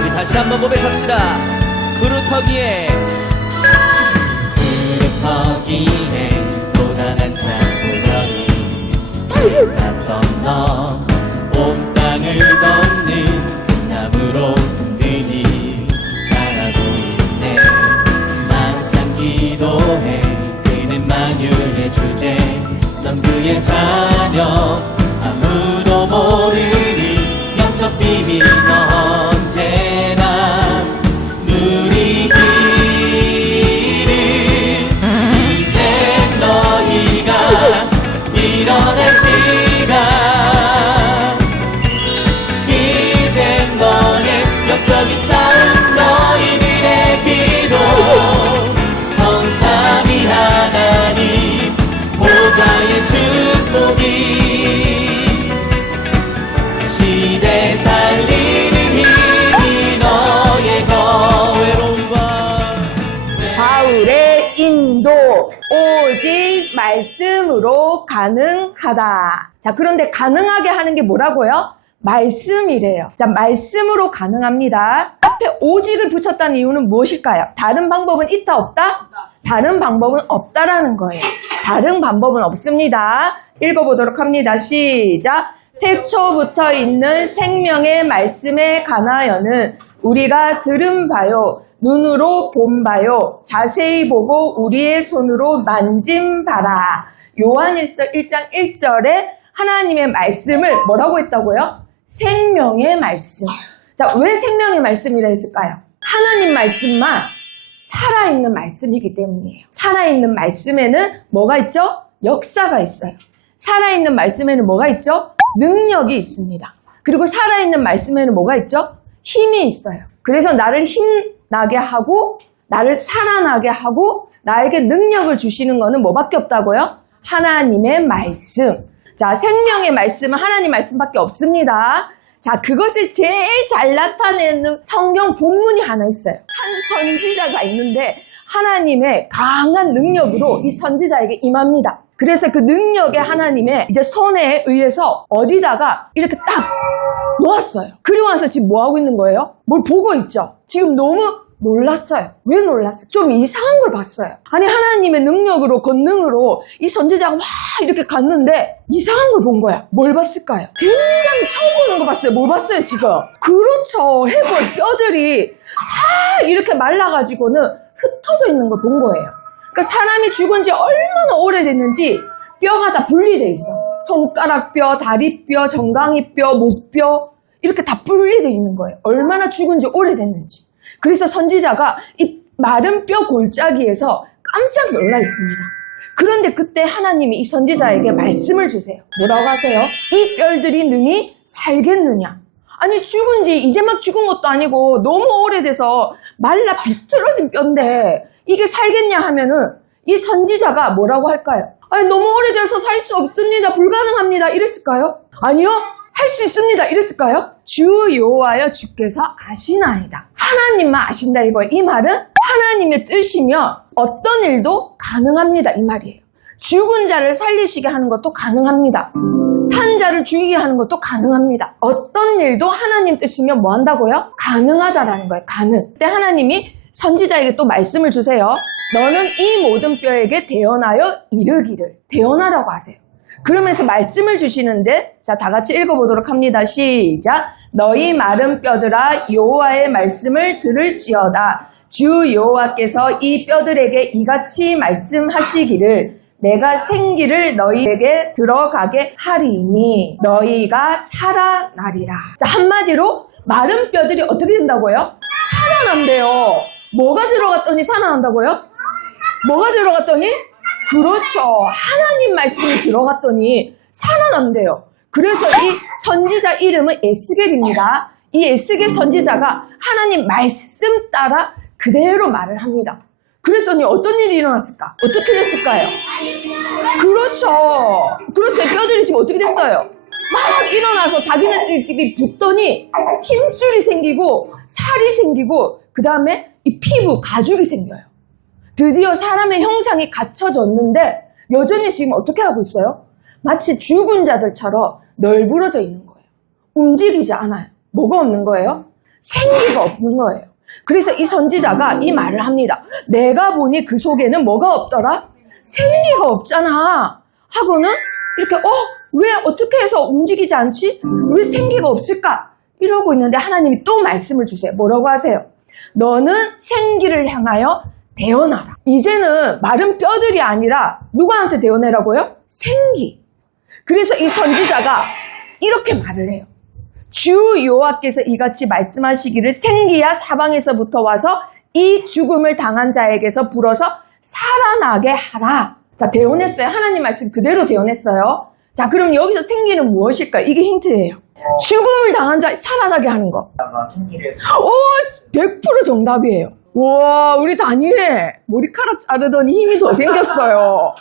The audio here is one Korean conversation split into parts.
우리 다시 한번 고백합시다. 구루터기에 고단한 창고여니 살았던 너 온 땅을 덮는 금나무로 든든히 자라고 있네. 항상 기도해 그는 만유의 주제 넌 그의 자녀 아무도 모르니 영적 비밀 너 언제나 누리기를. 이제 너희가 일어날 시간 이제 너의 영적인 싸움 너희들의 기도 성삼위 하나님 보좌의 축복이 시대 살리는 힘이 너의 외로움과 바울의 인도 오직 말씀으로 가능하다. 자, 그런데 가능하게 하는 게 뭐라고요? 말씀이래요. 자, 말씀으로 가능합니다. 앞에 오직을 붙였다는 이유는 무엇일까요? 다른 방법은 있다 없다? 다른 방법은 없다라는 거예요. 다른 방법은 없습니다. 읽어보도록 합니다. 시작. 태초부터 있는 생명의 말씀에 관하여는 우리가 들은 바요 눈으로 본 바요 자세히 보고 우리의 손으로 만진 바라. 요한일서 1장 1절에 하나님의 말씀을 뭐라고 했다고요? 생명의 말씀. 자, 왜 생명의 말씀이라 했을까요? 하나님 말씀만 살아있는 말씀이기 때문이에요. 살아있는 말씀에는 뭐가 있죠? 역사가 있어요. 살아있는 말씀에는 뭐가 있죠? 능력이 있습니다. 그리고 살아있는 말씀에는 뭐가 있죠? 힘이 있어요. 그래서 나를 힘나게 하고 나를 살아나게 하고 나에게 능력을 주시는 거는 뭐밖에 없다고요? 하나님의 말씀. 자, 생명의 말씀은 하나님 말씀밖에 없습니다. 자, 그것을 제일 잘 나타내는 성경 본문이 하나 있어요. 한 선지자가 있는데 하나님의 강한 능력으로 이 선지자에게 임합니다. 그래서 그 능력에 하나님의 이제 손에 의해서 어디다가 이렇게 딱 놓았어요. 그리고 나서 지금 뭐 하고 있는 거예요? 뭘 보고 있죠? 지금 너무 놀랐어요. 왜 놀랐어요? 좀 이상한 걸 봤어요. 아니, 하나님의 능력으로, 권능으로 이 선지자가 막 이렇게 갔는데 이상한 걸 본 거야. 뭘 봤을까요? 굉장히 처음 보는 거 봤어요. 뭘 봤어요, 지금? 그렇죠. 해골 뼈들이 다 이렇게 말라가지고는 흩어져 있는 걸 본 거예요. 그러니까 사람이 죽은 지 얼마나 오래됐는지 뼈가 다 분리돼 있어. 손가락 뼈, 다리 뼈, 정강이 뼈, 목뼈 이렇게 다 분리돼 있는 거예요. 얼마나 죽은 지 오래됐는지. 그래서 선지자가 이 마른 뼈 골짜기에서 깜짝 놀라 있습니다. 그런데 그때 하나님이 이 선지자에게 말씀을 주세요. 뭐라고 하세요? 이 뼈들이 능히 살겠느냐? 아니, 죽은 지 이제 막 죽은 것도 아니고 너무 오래돼서 말라 비틀어진 뼈인데 이게 살겠냐 하면은 이 선지자가 뭐라고 할까요? 아니, 너무 오래돼서 살 수 없습니다. 불가능합니다. 이랬을까요? 아니요. 할 수 있습니다. 이랬을까요? 주 여호와여 주께서 아시나이다. 하나님만 아신다 이거예요. 이 말은 하나님의 뜻이면 어떤 일도 가능합니다. 이 말이에요. 죽은 자를 살리시게 하는 것도 가능합니다. 산 자를 죽이게 하는 것도 가능합니다. 어떤 일도 하나님 뜻이면 뭐 한다고요? 가능하다라는 거예요. 가능. 그때 하나님이 선지자에게 또 말씀을 주세요. 너는 이 모든 뼈에게 대언하여 이르기를. 대언하라고 하세요. 그러면서 말씀을 주시는데, 자, 다 같이 읽어보도록 합니다. 시작. 너희 마른 뼈들아 여호와의 말씀을 들을지어다. 주 여호와께서 이 뼈들에게 이같이 말씀하시기를 내가 생기를 너희에게 들어가게 하리니 너희가 살아나리라. 자, 한마디로 마른 뼈들이 어떻게 된다고요? 살아난대요. 뭐가 들어갔더니 살아난다고요? 뭐가 들어갔더니? 그렇죠. 하나님 말씀이 들어갔더니 살아난대요. 그래서 이 선지자 이름은 에스겔입니다. 이 에스겔 선지자가 하나님 말씀 따라 그대로 말을 합니다. 그랬더니 어떤 일이 일어났을까? 어떻게 됐을까요? 그렇죠. 그렇죠. 뼈들이 지금 어떻게 됐어요? 막 일어나서 자기네들끼리 붙더니 힘줄이 생기고 살이 생기고 그 다음에 이 피부, 가죽이 생겨요. 드디어 사람의 형상이 갖춰졌는데 여전히 지금 어떻게 하고 있어요? 마치 죽은 자들처럼 널브러져 있는 거예요. 움직이지 않아요. 뭐가 없는 거예요? 생기가 없는 거예요. 그래서 이 선지자가 이 말을 합니다. 내가 보니 그 속에는 뭐가 없더라? 생기가 없잖아. 하고는 이렇게 왜 어떻게 해서 움직이지 않지? 왜 생기가 없을까? 이러고 있는데 하나님이 또 말씀을 주세요. 뭐라고 하세요? 너는 생기를 향하여 대언하라. 이제는 마른 뼈들이 아니라 누구한테 대언하라고요? 생기. 그래서 이 선지자가 이렇게 말을 해요. 주 여호와께서 이같이 말씀하시기를 생기야 사방에서부터 와서 이 죽음을 당한 자에게서 불어서 살아나게 하라. 자, 대언했어요. 하나님 말씀 그대로 대언했어요. 자, 그럼 여기서 생기는 무엇일까요? 이게 힌트예요. 죽음을 당한 자 살아나게 하는 거. 생기를 100% 정답이에요. 와, 우리 다니엘 머리카락 자르더니 힘이 더 생겼어요.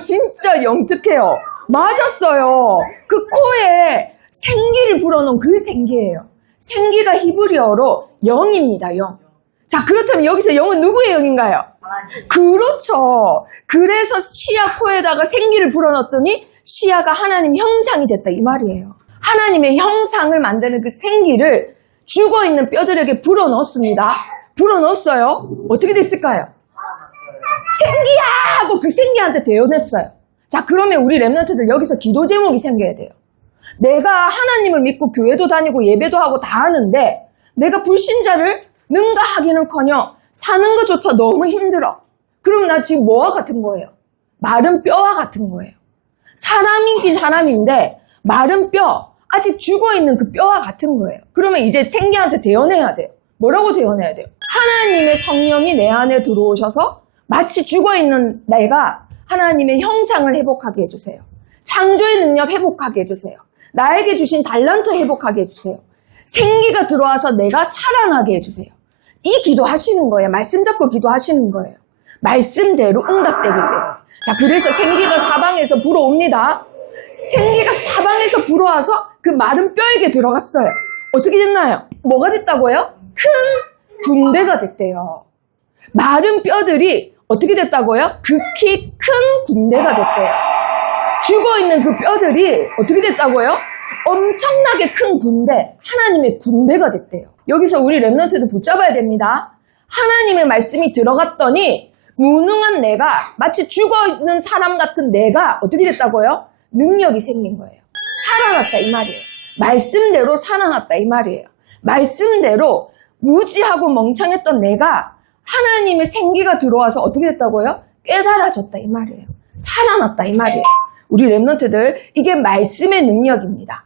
진짜 영특해요. 맞았어요. 그 코에 생기를 불어넣은 그 생기예요. 생기가 히브리어로 영입니다. 영. 자, 그렇다면 여기서 영은 누구의 영인가요? 하나님. 그렇죠. 그래서 시야 코에다가 생기를 불어넣었더니 시야가 하나님 형상이 됐다 이 말이에요. 하나님의 형상을 만드는 그 생기를 죽어있는 뼈들에게 불어넣었습니다. 불어넣었어요. 어떻게 됐을까요? 생기야! 하고 그 생기한테 대언했어요. 자, 그러면 우리 랩런트들 여기서 기도 제목이 생겨야 돼요. 내가 하나님을 믿고 교회도 다니고 예배도 하고 다 하는데 내가 불신자를 능가하기는커녕 사는 것조차 너무 힘들어. 그럼 나 지금 뭐와 같은 거예요? 마른 뼈와 같은 거예요. 사람이긴 사람인데 마른 뼈, 아직 죽어있는 그 뼈와 같은 거예요. 그러면 이제 생기한테 대언해야 돼요. 뭐라고 대언해야 돼요? 하나님의 성령이 내 안에 들어오셔서 마치 죽어있는 내가 하나님의 형상을 회복하게 해주세요. 창조의 능력 회복하게 해주세요. 나에게 주신 달란트 회복하게 해주세요. 생기가 들어와서 내가 살아나게 해주세요. 이 기도하시는 거예요. 말씀 잡고 기도하시는 거예요. 말씀대로 응답되기 때문에. 자, 그래서 생기가 사방에서 불어옵니다. 생기가 사방에서 불어와서 그 마른 뼈에게 들어갔어요. 어떻게 됐나요? 뭐가 됐다고요? 큰 군대가 됐대요. 마른 뼈들이 어떻게 됐다고요? 극히 큰 군대가 됐대요. 죽어있는 그 뼈들이 어떻게 됐다고요? 엄청나게 큰 군대, 하나님의 군대가 됐대요. 여기서 우리 랩런트도 붙잡아야 됩니다. 하나님의 말씀이 들어갔더니 무능한 내가, 마치 죽어있는 사람 같은 내가 어떻게 됐다고요? 능력이 생긴 거예요. 살아났다 이 말이에요. 말씀대로 살아났다 이 말이에요. 말씀대로 무지하고 멍청했던 내가 하나님의 생기가 들어와서 어떻게 됐다고요? 깨달아졌다 이 말이에요. 살아났다 이 말이에요. 우리 랩런트들, 이게 말씀의 능력입니다.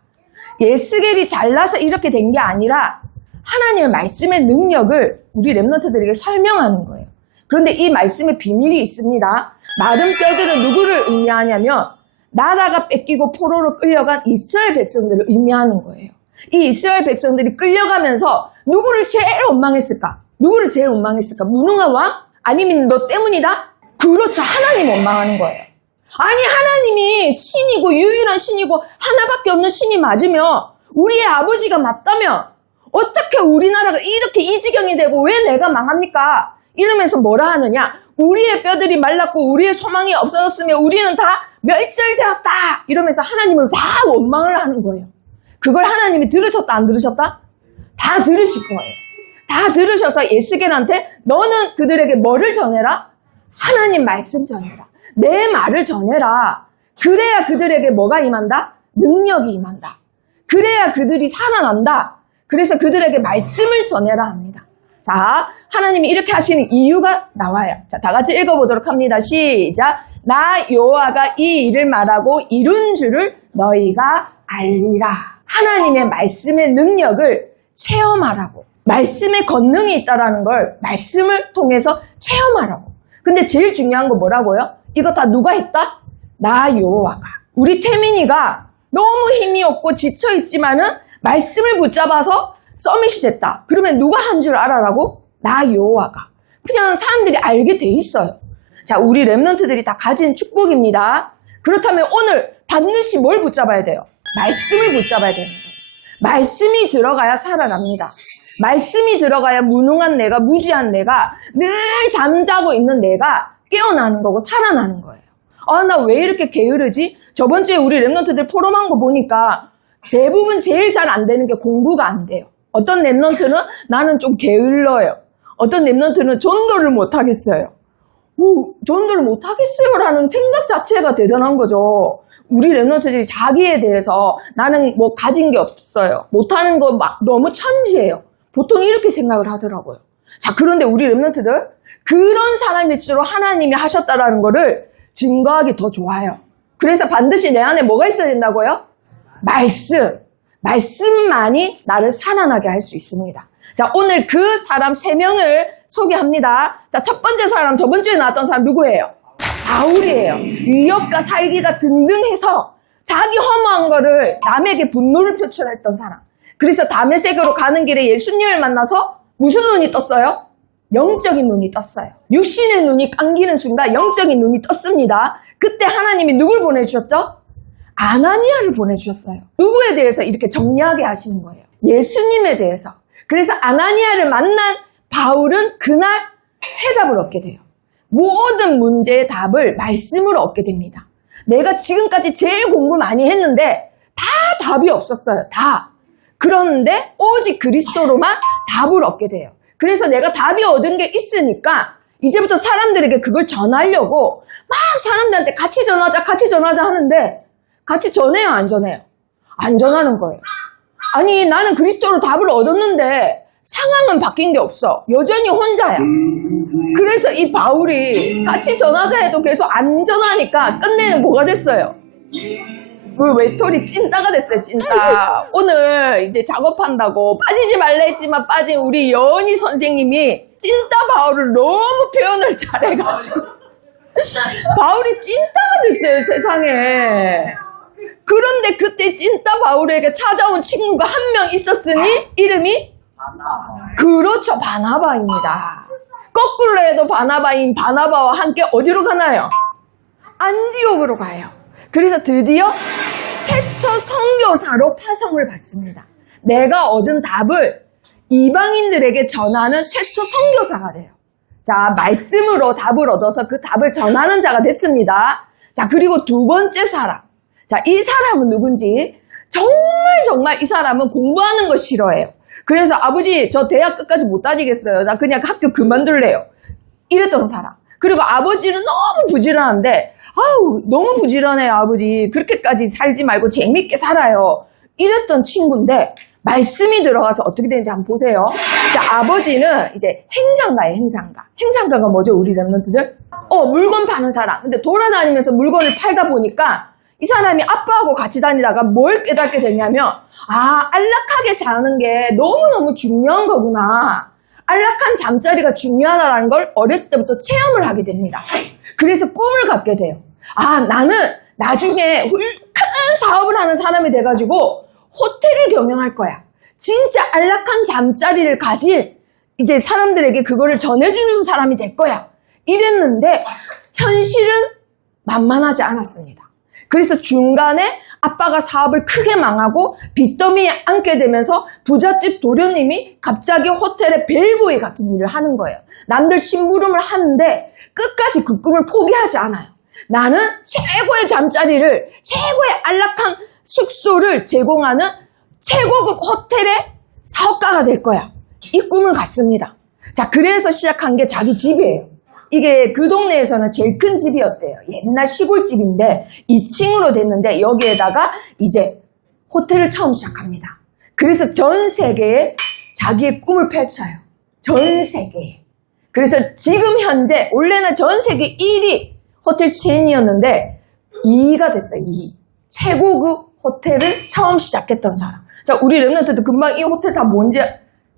예스겔이 잘나서 이렇게 된 게 아니라 하나님의 말씀의 능력을 우리 랩런트들에게 설명하는 거예요. 그런데 이 말씀의 비밀이 있습니다. 마른 뼈들은 누구를 의미하냐면 나라가 뺏기고 포로로 끌려간 이스라엘 백성들을 의미하는 거예요. 이 이스라엘 백성들이 끌려가면서 누구를 제일 원망했을까? 누구를 제일 원망했을까? 무능한 왕? 아니면 너 때문이다? 그렇죠. 하나님 원망하는 거예요. 아니, 하나님이 신이고 유일한 신이고 하나밖에 없는 신이 맞으면, 우리의 아버지가 맞다면 어떻게 우리나라가 이렇게 이 지경이 되고 왜 내가 망합니까? 이러면서 뭐라 하느냐? 우리의 뼈들이 말랐고 우리의 소망이 없어졌으면 우리는 다 멸절되었다! 이러면서 하나님을 다 원망을 하는 거예요. 그걸 하나님이 들으셨다 안 들으셨다? 다 들으실 거예요. 다 들으셔서 예스겔한테 너는 그들에게 뭐를 전해라? 하나님 말씀 전해라. 내 말을 전해라. 그래야 그들에게 뭐가 임한다? 능력이 임한다. 그래야 그들이 살아난다. 그래서 그들에게 말씀을 전해라 합니다. 자, 하나님이 이렇게 하시는 이유가 나와요. 자, 다 같이 읽어보도록 합니다. 시작. 나 여호와가 이 일을 말하고 이룬 줄을 너희가 알리라. 하나님의 말씀의 능력을 체험하라고. 말씀의 권능이 있다는 걸 말씀을 통해서 체험하라고. 근데 제일 중요한 거 뭐라고요? 이거 다 누가 했다? 나 여호와가. 우리 태민이가 너무 힘이 없고 지쳐있지만은 말씀을 붙잡아서 서밋이 됐다. 그러면 누가 한 줄 알아라고? 나 여호와가. 그냥 사람들이 알게 돼 있어요. 자, 우리 랩런트들이 다 가진 축복입니다. 그렇다면 오늘 반드시 뭘 붙잡아야 돼요? 말씀을 붙잡아야 되는 거예요. 말씀이 들어가야 살아납니다. 말씀이 들어가야 무능한 내가, 무지한 내가, 늘 잠자고 있는 내가 깨어나는 거고 살아나는 거예요. 아, 나 왜 이렇게 게으르지? 저번 주에 우리 랩런트들 포럼한 거 보니까 대부분 제일 잘 안 되는 게 공부가 안 돼요. 어떤 랩런트는 나는 좀 게을러요. 어떤 랩런트는 전도를 못 하겠어요. 전도를 못 하겠어요라는 생각 자체가 대단한 거죠. 우리 랩런트들이 자기에 대해서 나는 뭐 가진 게 없어요. 못하는 거 막 너무 천지예요. 보통 이렇게 생각을 하더라고요. 자, 그런데 우리 랩런트들 그런 사람일수록 하나님이 하셨다라는 거를 증거하기 더 좋아요. 그래서 반드시 내 안에 뭐가 있어야 된다고요? 말씀만이 나를 살아나게 할 수 있습니다. 자, 오늘 그 사람 3명을 소개합니다. 자, 첫 번째 사람, 저번 주에 나왔던 사람 누구예요? 바울이에요. 의욕과 살기가 등등해서 자기 허무한 거를 남에게 분노를 표출했던 사람. 그래서 다메섹으로 가는 길에 예수님을 만나서 무슨 눈이 떴어요? 영적인 눈이 떴어요. 육신의 눈이 감기는 순간 영적인 눈이 떴습니다. 그때 하나님이 누굴 보내주셨죠? 아나니아를 보내주셨어요. 누구에 대해서 이렇게 정리하게 하시는 거예요? 예수님에 대해서. 그래서 아나니아를 만난 바울은 그날 해답을 얻게 돼요. 모든 문제의 답을 말씀으로 얻게 됩니다. 내가 지금까지 제일 공부 많이 했는데 다 답이 없었어요. 다. 그런데 오직 그리스도로만 답을 얻게 돼요. 그래서 내가 답이 얻은 게 있으니까 이제부터 사람들에게 그걸 전하려고 막 사람들한테 같이 전하자 하는데 같이 전해요, 안 전해요? 안 전하는 거예요. 아니, 나는 그리스도로 답을 얻었는데 상황은 바뀐 게 없어. 여전히 혼자야. 그래서 이 바울이 같이 전하자 해도 계속 안 전하니까 끝내는 뭐가 됐어요? 그 외톨이 찐따가 됐어요, 찐따. 오늘 이제 작업한다고 빠지지 말라 했지만 빠진 우리 여은이 선생님이 찐따 바울을 너무 표현을 잘해가지고 바울이 찐따가 됐어요, 세상에. 그런데 그때 찐따 바울에게 찾아온 친구가 한 명 있었으니 이름이? 그렇죠, 바나바입니다. 거꾸로 해도 바나바인 바나바와 함께 어디로 가나요? 안디옥으로 가요. 그래서 드디어 최초 선교사로 파송을 받습니다. 내가 얻은 답을 이방인들에게 전하는 최초 선교사가 돼요. 자, 말씀으로 답을 얻어서 그 답을 전하는 자가 됐습니다. 자, 그리고 두 번째 사람. 자, 이 사람은 누군지 정말 이 사람은 공부하는 거 싫어해요. 그래서 아버지 저 대학 끝까지 못 다니겠어요. 나 그냥 학교 그만둘래요. 이랬던 사람. 그리고 아버지는 너무 부지런한데 아우 너무 부지런해요 아버지. 그렇게까지 살지 말고 재밌게 살아요. 이랬던 친구인데 말씀이 들어가서 어떻게 되는지 한번 보세요. 자, 아버지는 이제 행상가예요. 행상가가 뭐죠 우리 랩런트들? 물건 파는 사람. 근데 돌아다니면서 물건을 팔다 보니까 이 사람이 아빠하고 같이 다니다가 뭘 깨닫게 되냐면 안락하게 자는 게 너무너무 중요한 거구나. 안락한 잠자리가 중요하다는 걸 어렸을 때부터 체험을 하게 됩니다. 그래서 꿈을 갖게 돼요. 나는 나중에 큰 사업을 하는 사람이 돼가지고 호텔을 경영할 거야. 진짜 안락한 잠자리를 가진 이제 사람들에게 그거를 전해주는 사람이 될 거야. 이랬는데 현실은 만만하지 않았습니다. 그래서 중간에 아빠가 사업을 크게 망하고 빚더미에 앉게 되면서 부잣집 도련님이 갑자기 호텔에 벨보이 같은 일을 하는 거예요. 남들 심부름을 하는데 끝까지 그 꿈을 포기하지 않아요. 나는 최고의 잠자리를, 최고의 안락한 숙소를 제공하는 최고급 호텔의 사업가가 될 거야. 이 꿈을 갖습니다. 자, 그래서 시작한 게 자기 집이에요. 이게 그 동네에서는 제일 큰 집이었대요. 옛날 시골집인데 2층으로 됐는데 여기에다가 이제 호텔을 처음 시작합니다. 그래서 전 세계에 자기의 꿈을 펼쳐요. 전 세계에. 그래서 지금 현재 원래는 전 세계 1위 호텔 체인이었는데 2위가 됐어요. 2위. 최고급 호텔을 처음 시작했던 사람. 자, 우리 랩런트도 금방 이 호텔 다 뭔지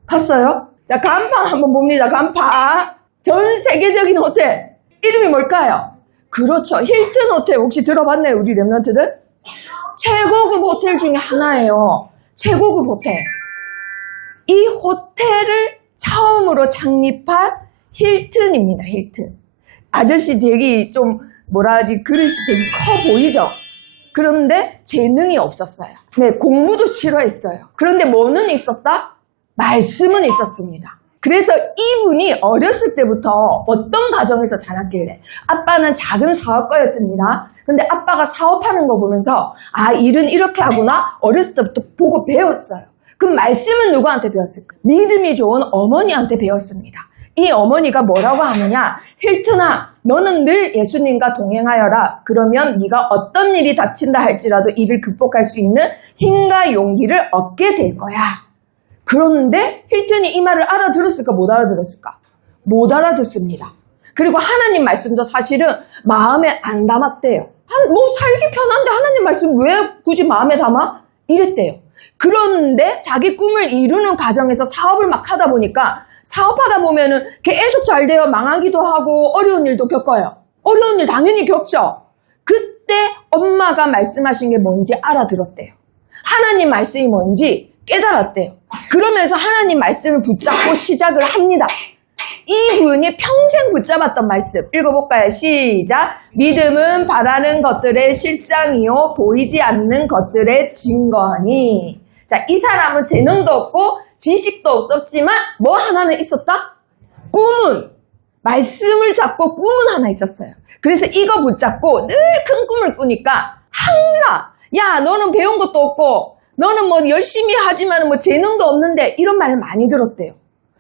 봤어요? 자, 간판 한번 봅니다. 간판. 전 세계적인 호텔. 이름이 뭘까요? 그렇죠. 힐튼 호텔 혹시 들어봤나요? 우리 랩런트들? 최고급 호텔 중에 하나예요. 최고급 호텔. 이 호텔을 처음으로 창립한 힐튼입니다. 힐튼. 아저씨 되게 좀 뭐라 하지 그릇이 되게 커 보이죠? 그런데 재능이 없었어요. 네, 공부도 싫어했어요. 그런데 뭐는 있었다? 말씀은 있었습니다. 그래서 이분이 어렸을 때부터 어떤 가정에서 자랐길래 아빠는 작은 사업가였습니다. 근데 아빠가 사업하는 거 보면서 아, 일은 이렇게 하구나 어렸을 때부터 보고 배웠어요. 그럼 말씀은 누구한테 배웠을까? 믿음이 좋은 어머니한테 배웠습니다. 이 어머니가 뭐라고 하느냐? 힐튼아, 너는 늘 예수님과 동행하여라. 그러면 네가 어떤 일이 닥친다 할지라도 이를 극복할 수 있는 힘과 용기를 얻게 될 거야. 그런데 힐튼이 이 말을 알아들었을까 못 알아들었을까? 못 알아듣습니다. 그리고 하나님 말씀도 사실은 마음에 안 담았대요. 뭐 살기 편한데 하나님 말씀 왜 굳이 마음에 담아? 이랬대요. 그런데 자기 꿈을 이루는 과정에서 사업을 막 하다 보니까 사업하다 보면은 계속 잘 돼요. 망하기도 하고 어려운 일도 겪어요. 어려운 일 당연히 겪죠. 그때 엄마가 말씀하신 게 뭔지 알아들었대요. 하나님 말씀이 뭔지 깨달았대요. 그러면서 하나님 말씀을 붙잡고 시작을 합니다. 이분이 평생 붙잡았던 말씀 읽어볼까요? 시작. 믿음은 바라는 것들의 실상이요 보이지 않는 것들의 증거니. 자, 이 사람은 재능도 없고 지식도 없었지만 뭐 하나는 있었다? 꿈은 말씀을 잡고 꿈은 하나 있었어요. 그래서 이거 붙잡고 늘 큰 꿈을 꾸니까 항상 야 너는 배운 것도 없고 너는 뭐 열심히 하지만 뭐 재능도 없는데 이런 말을 많이 들었대요.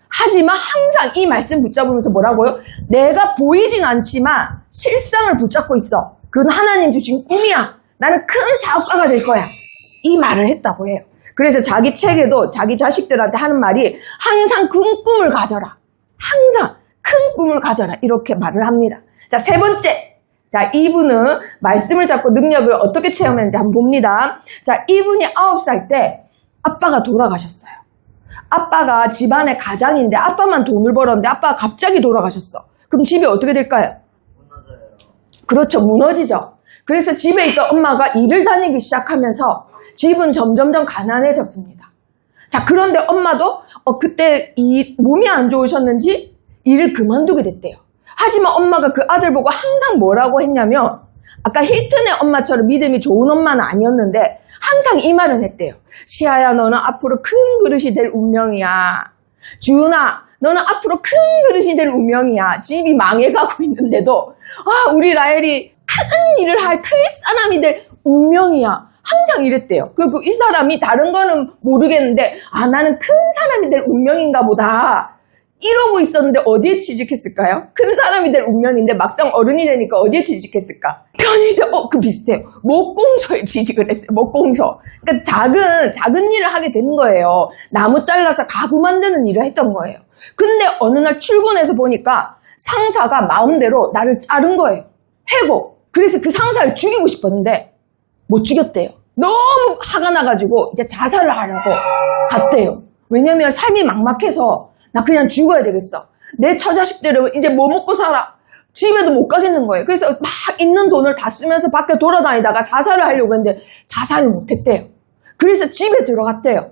하지만 항상 이 말씀 붙잡으면서 뭐라고요? 내가 보이진 않지만 실상을 붙잡고 있어. 그건 하나님 주신 꿈이야. 나는 큰 사업가가 될 거야. 이 말을 했다고 해요. 그래서 자기 책에도 자기 자식들한테 하는 말이 항상 큰 꿈을 가져라. 항상 큰 꿈을 가져라. 이렇게 말을 합니다. 자, 세 번째. 자, 이분은 말씀을 잡고 능력을 어떻게 체험했는지 한번 봅니다. 자, 이분이 9살 때 아빠가 돌아가셨어요. 아빠가 집안의 가장인데 아빠만 돈을 벌었는데 아빠가 갑자기 돌아가셨어. 그럼 집이 어떻게 될까요? 무너져요. 그렇죠. 무너지죠. 그래서 집에 있던 엄마가 일을 다니기 시작하면서 집은 점점점 가난해졌습니다. 자, 그런데 엄마도 그때 이 몸이 안 좋으셨는지 일을 그만두게 됐대요. 하지만 엄마가 그 아들 보고 항상 뭐라고 했냐면 아까 힐튼의 엄마처럼 믿음이 좋은 엄마는 아니었는데 항상 이 말을 했대요. 시아야 너는 앞으로 큰 그릇이 될 운명이야. 주은아 너는 앞으로 큰 그릇이 될 운명이야. 집이 망해가고 있는데도 우리 라헬이 큰 일을 할 큰 사람이 될 운명이야. 항상 이랬대요. 그리고 이 사람이 다른 거는 모르겠는데 나는 큰 사람이 될 운명인가 보다. 이러고 있었는데 어디에 취직했을까요? 큰 사람이 될 운명인데 막상 어른이 되니까 어디에 취직했을까? 편의점, 그 비슷해요. 목공소에 취직을 했어요. 목공소. 그러니까 작은 일을 하게 되는 거예요. 나무 잘라서 가구 만드는 일을 했던 거예요. 근데 어느 날 출근해서 보니까 상사가 마음대로 나를 자른 거예요. 해고. 그래서 그 상사를 죽이고 싶었는데 못 죽였대요. 너무 화가 나가지고 이제 자살을 하려고 갔대요. 왜냐면 삶이 막막해서 나 그냥 죽어야 되겠어. 내 처자식들은 이제 뭐 먹고 살아. 집에도 못 가겠는 거예요. 그래서 막 있는 돈을 다 쓰면서 밖에 돌아다니다가 자살을 하려고 했는데 자살을 못했대요. 그래서 집에 들어갔대요.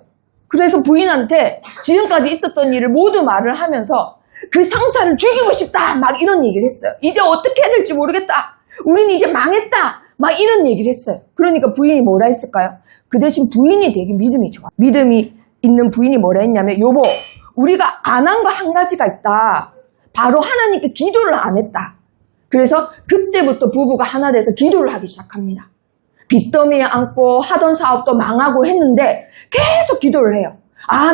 그래서 부인한테 지금까지 있었던 일을 모두 말을 하면서 그 상사를 죽이고 싶다 막 이런 얘기를 했어요. 이제 어떻게 해야 될지 모르겠다. 우리는 이제 망했다. 막 이런 얘기를 했어요. 그러니까 부인이 뭐라 했을까요? 그 대신 부인이 되게 믿음이 좋아. 믿음이 있는 부인이 뭐라 했냐면 여보 우리가 안 한 거 한 가지가 있다. 바로 하나님께 기도를 안 했다. 그래서 그때부터 부부가 하나 돼서 기도를 하기 시작합니다. 빚더미에 안고 하던 사업도 망하고 했는데 계속 기도를 해요.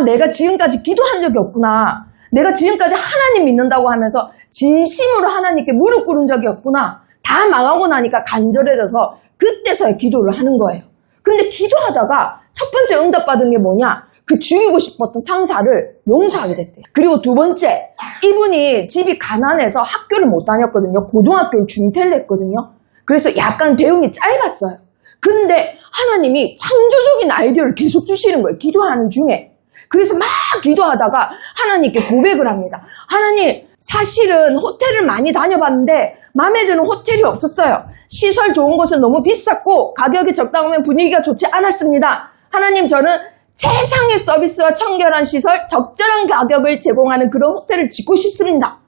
내가 지금까지 기도한 적이 없구나. 내가 지금까지 하나님 믿는다고 하면서 진심으로 하나님께 무릎 꿇은 적이 없구나. 다 망하고 나니까 간절해져서 그때서야 기도를 하는 거예요. 근데 기도하다가 첫 번째 응답받은 게 뭐냐? 그 죽이고 싶었던 상사를 용서하게 됐대요. 그리고 두 번째, 이분이 집이 가난해서 학교를 못 다녔거든요. 고등학교를 중퇴를 했거든요. 그래서 약간 배움이 짧았어요. 근데 하나님이 창조적인 아이디어를 계속 주시는 거예요. 기도하는 중에. 그래서 막 기도하다가 하나님께 고백을 합니다. 하나님, 사실은 호텔을 많이 다녀봤는데 마음에 드는 호텔이 없었어요. 시설 좋은 곳은 너무 비쌌고 가격이 적당하면 분위기가 좋지 않았습니다. 하나님, 저는 최상의 서비스와 청결한 시설, 적절한 가격을 제공하는 그런 호텔을 짓고 싶습니다.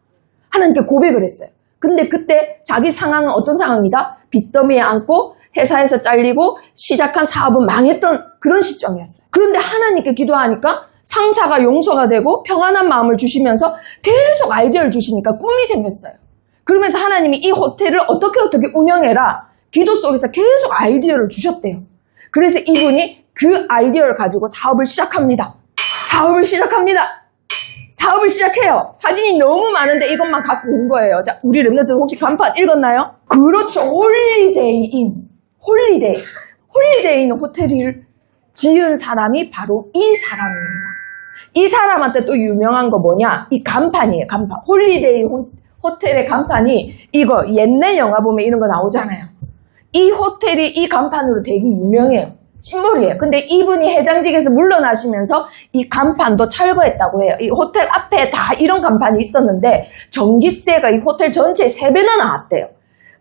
하나님께 고백을 했어요. 근데 그때 자기 상황은 어떤 상황이다? 빚더미에 안고 회사에서 잘리고 시작한 사업은 망했던 그런 시점이었어요. 그런데 하나님께 기도하니까 상사가 용서가 되고 평안한 마음을 주시면서 계속 아이디어를 주시니까 꿈이 생겼어요. 그러면서 하나님이 이 호텔을 어떻게 운영해라. 기도 속에서 계속 아이디어를 주셨대요. 그래서 이분이 그 아이디어를 가지고 사업을 시작합니다. 사업을 시작해요. 사진이 너무 많은데 이것만 갖고 온 거예요. 자, 우리 랩런들 혹시 간판 읽었나요? 그렇죠. 홀리데이인 호텔을 지은 사람이 바로 이 사람입니다. 이 사람한테 또 유명한 거 뭐냐? 이 간판이에요. 간판. 홀리데이 호텔의 간판이 이거 옛날 영화 보면 이런 거 나오잖아요. 이 호텔이 이 간판으로 되게 유명해요. 심볼이에요. 근데 이분이 회장직에서 물러나시면서 이 간판도 철거했다고 해요. 이 호텔 앞에 다 이런 간판이 있었는데 전기세가 이 호텔 전체에 3배나 나왔대요.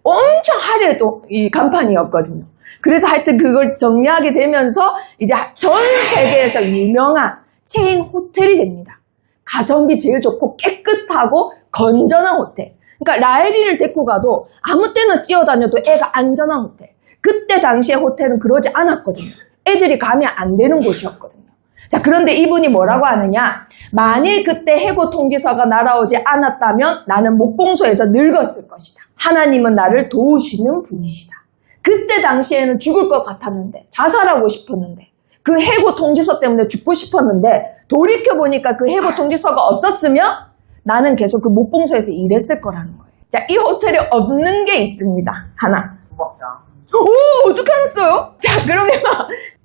엄청 화려했던 이 간판이었거든요. 그래서 하여튼 그걸 정리하게 되면서 이제 전 세계에서 유명한 체인 호텔이 됩니다. 가성비 제일 좋고 깨끗하고 건전한 호텔. 그러니까 라엘이를 데리고 가도 아무 때나 뛰어다녀도 애가 안전한 호텔. 그때 당시에 호텔은 그러지 않았거든요. 애들이 가면 안 되는 곳이었거든요. 자, 그런데 이분이 뭐라고 하느냐? 만일 그때 해고 통지서가 날아오지 않았다면 나는 목공소에서 늙었을 것이다. 하나님은 나를 도우시는 분이시다. 그때 당시에는 죽을 것 같았는데, 자살하고 싶었는데, 그 해고 통지서 때문에 죽고 싶었는데 돌이켜보니까 그 해고 통지서가 없었으면 나는 계속 그 목공소에서 일했을 거라는 거예요. 자, 이 호텔에 없는 게 있습니다. 하나. 부박장. 오, 어떻게 알았어요? 자, 그러면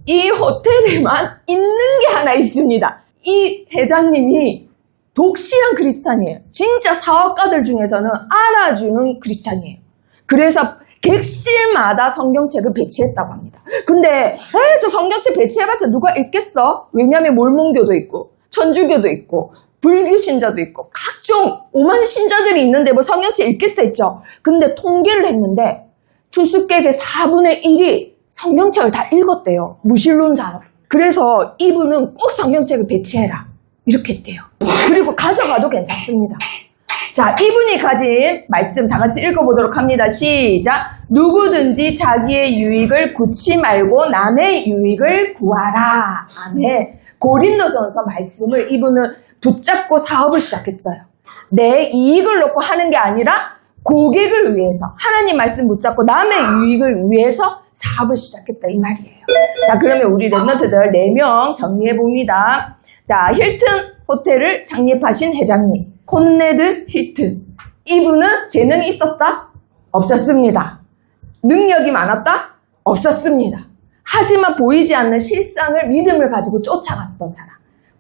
이 호텔에만 있는 게 하나 있습니다. 이 회장님이 독실한 크리스찬이에요. 진짜 사업가들 중에서는 알아주는 크리스찬이에요. 그래서 객실마다 성경책을 배치했다고 합니다. 근데 저 성경책 배치해봤자 누가 읽겠어? 왜냐하면 몰몬교도 있고 천주교도 있고 불교 신자도 있고 각종 오만 신자들이 있는데 뭐 성경책 읽겠어 했죠. 근데 통계를 했는데 투숙객의 4분의 1이 성경책을 다 읽었대요. 무신론자로. 그래서 이분은 꼭 성경책을 배치해라. 이렇게 했대요. 그리고 가져가도 괜찮습니다. 자, 이분이 가진 말씀 다 같이 읽어보도록 합니다. 시작. 누구든지 자기의 유익을 구치 말고 남의 유익을 구하라. 아멘. 고린도전서 말씀을 이분은 붙잡고 사업을 시작했어요. 내 이익을 놓고 하는 게 아니라 고객을 위해서 하나님 말씀 붙잡고 남의 유익을 위해서 사업을 시작했다 이 말이에요. 자, 그러면 우리 랩런트들 4명 정리해 봅니다. 자, 힐튼 호텔을 창립하신 회장님 콘네드 힐튼. 이분은 재능이 있었다? 없었습니다. 능력이 많았다? 없었습니다. 하지만 보이지 않는 실상을 믿음을 가지고 쫓아갔던 사람.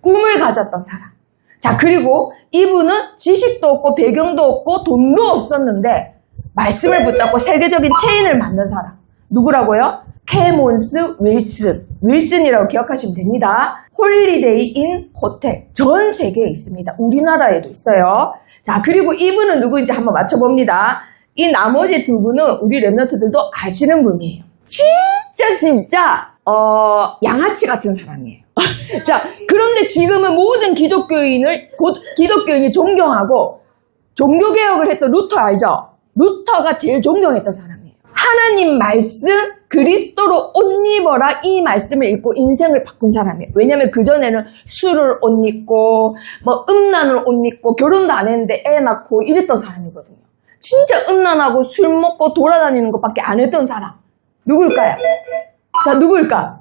꿈을 가졌던 사람. 자, 그리고 이분은 지식도 없고 배경도 없고 돈도 없었는데 말씀을 붙잡고 세계적인 체인을 만든 사람. 누구라고요? 캐몬스 윌슨. 윌슨이라고 기억하시면 됩니다. 홀리데이 인 호텔. 전 세계에 있습니다. 우리나라에도 있어요. 자, 그리고 이분은 누구인지 한번 맞춰봅니다. 이 나머지 두 분은 우리 랩런트들도 아시는 분이에요. 진짜 양아치 같은 사람이에요. 자, 그런데 지금은 모든 기독교인이 존경하고 종교개혁을 했던 루터 알죠? 루터가 제일 존경했던 사람이에요. 하나님 말씀 그리스도로 옷 입어라 이 말씀을 읽고 인생을 바꾼 사람이에요. 왜냐면 그전에는 술을 옷 입고 뭐 음란을 옷 입고 결혼도 안 했는데 애 낳고 이랬던 사람이거든요. 진짜 음란하고 술 먹고 돌아다니는 것밖에 안 했던 사람. 누굴까요? 자, 누굴까?